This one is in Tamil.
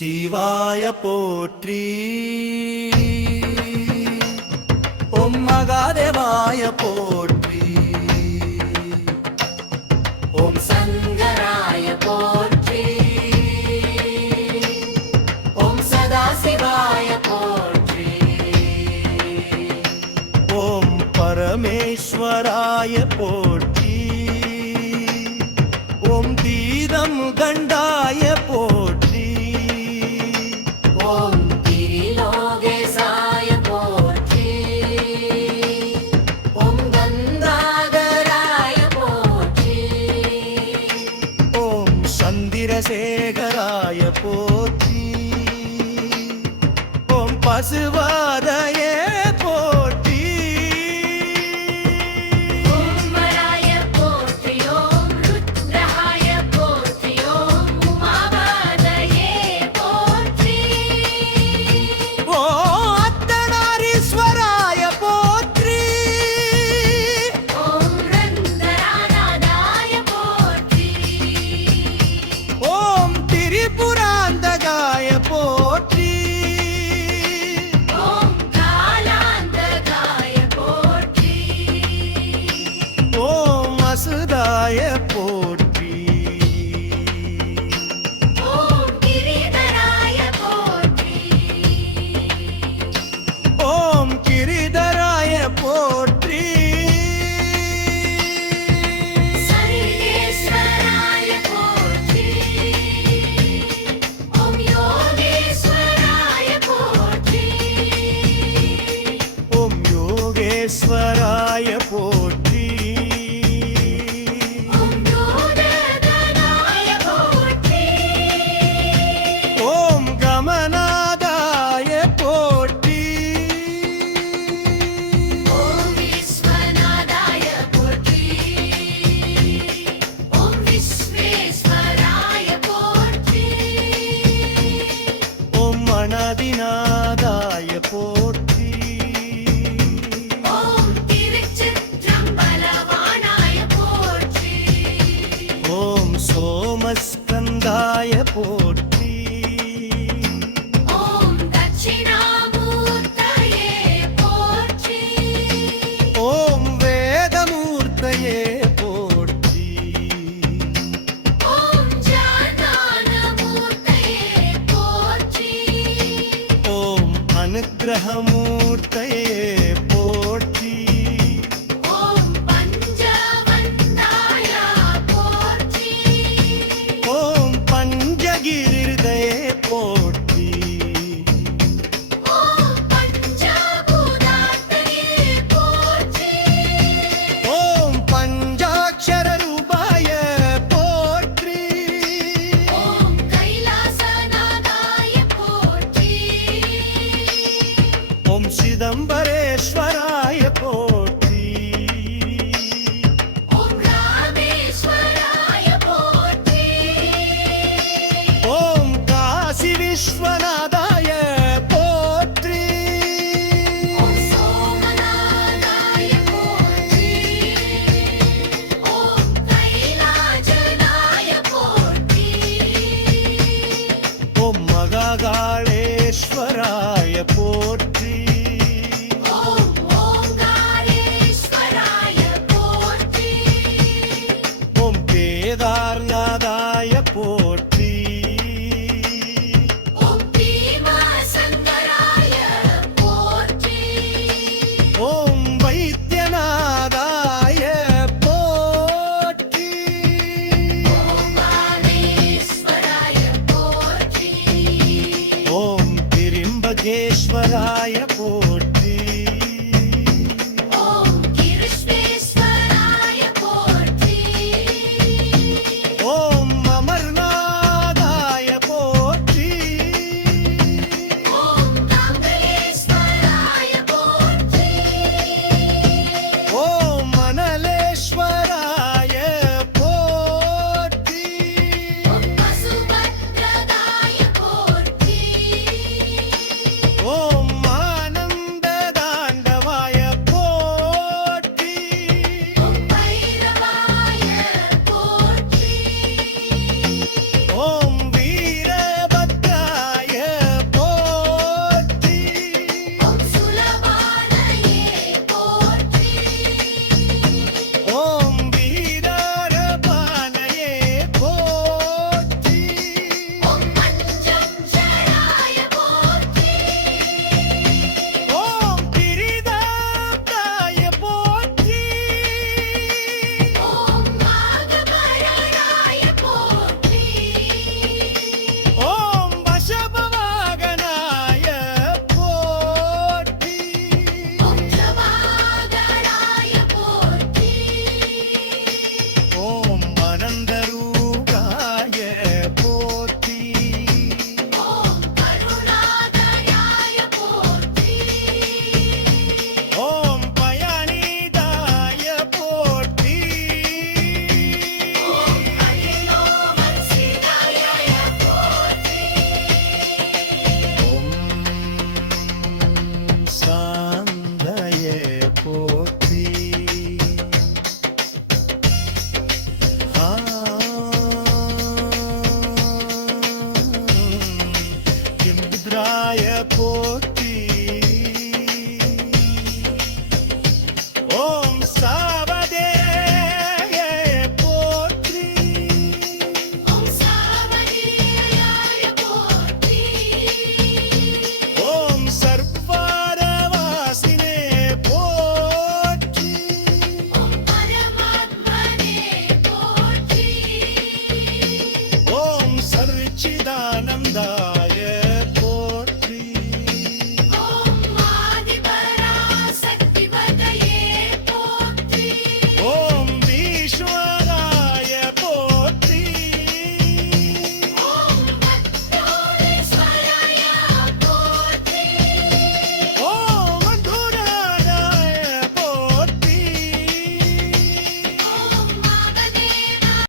சிவாய போற்றி. ஓம் மகாதேவாய போற்றி. ஓம் சங்கராய போற்றி. ஓம் சதாசிவாய போற்றி. ஓம் பரமேஸ்வராய போற்றி. ஓம் தீரம் கண்டாய போற்றி. ஓம் திரிலோகேசாய போற்றி. ஓம் கந்தாதராய போற்றி. ஓம் சந்திரசேகராய போற்றி. ஓம் பசுவாதயே போற்றி. ஓம் வராய போற்றி. ஓம் ருத்ராய போற்றி. ஓம் உமாபதயே போற்றி. ஓம் அர்த்தநாரீஸ்வராய போற்றி. ஓம் ரந்தராநாதாய போற்றி. ஓம் திரிபுராந்தகாய போற்றி. ஓம் காலாந்தகாய போற்றி. ஓம் அசுதாய போற்றி. ஓம் கிரிதராய போற்றி. ஓம் கிரிதராய போற்றி. சர்வேஸ்வராய போற்றி. ஓம் யோகேஸ்வராய போற்றி. ஓம் யோகேஸ்வராய போற்றி. ஓம் யோகதனாய போற்றி. ஓம் கமநாதாய போற்றி. ஓம் விஸ்வநாதாய போற்றி. ஓம் விஸ்வேஸ்வராய போற்றி. ஓம் மணதிநாதாய போற்றி. ஓம் திருச்சிற்றம்பலவானாய போற்றி. ஓம் சோமஸ்கந்தாய போற்றி. ஓம் தட்சிணாமூர்த்தயே போற்றி. ஓம் வேதமூர்த்தயே போற்றி. ஓம் ஜானனமூர்த்தயே போற்றி. ஓம் அனுக்கிரகமூர்த்தயே போற்றி. ஓம் பஞ்சவந்தாய போற்றி. ஓம் பஞ்சகிரிதயே போற்றி. ஓம் பஞ்சபூதாத்மனே போற்றி. ஓம் பஞ்சாட்சர ரூபாய போற்றி. ஓம் கைலாசநாதாய போற்றி. ஓம் சிதம்பரேஸ்வராய போற்றி. ஓம் ராமேஸ்வராய போற்றி. ஓம் காசி விஸ்வநாதாய போற்றி. ஓம் சோமநாதாய போற்றி. ஓம் கைலாசநாய போற்றி. ஓம் மகாகாளேஸ்வராய போற்றி. ஓம் ஓங்காரேஸ்வராய போற்றி. ஓம் கேதார்நாதாய போற்றி. ஓம் பீமசங்கராய போற்றி. ஓம் வைத்தியநாதாய போற்றி. ஓம் காமேஸ்வராய போற்றி. ஓம் திரிம்பகேஸ்வராய போற்றி. ஓம் கிருஷ்ணேஸ்வராய போற்றி. ஓம் அமர்நாதாய போற்றி. ஓம் கங்கலேஸ்வராய போற்றி. ஓம் மணலேஸ்வராய போற்றி. ஓம் பசுபத்ரதாய போற்றி. ஓம் ஆனந்த மங்களாய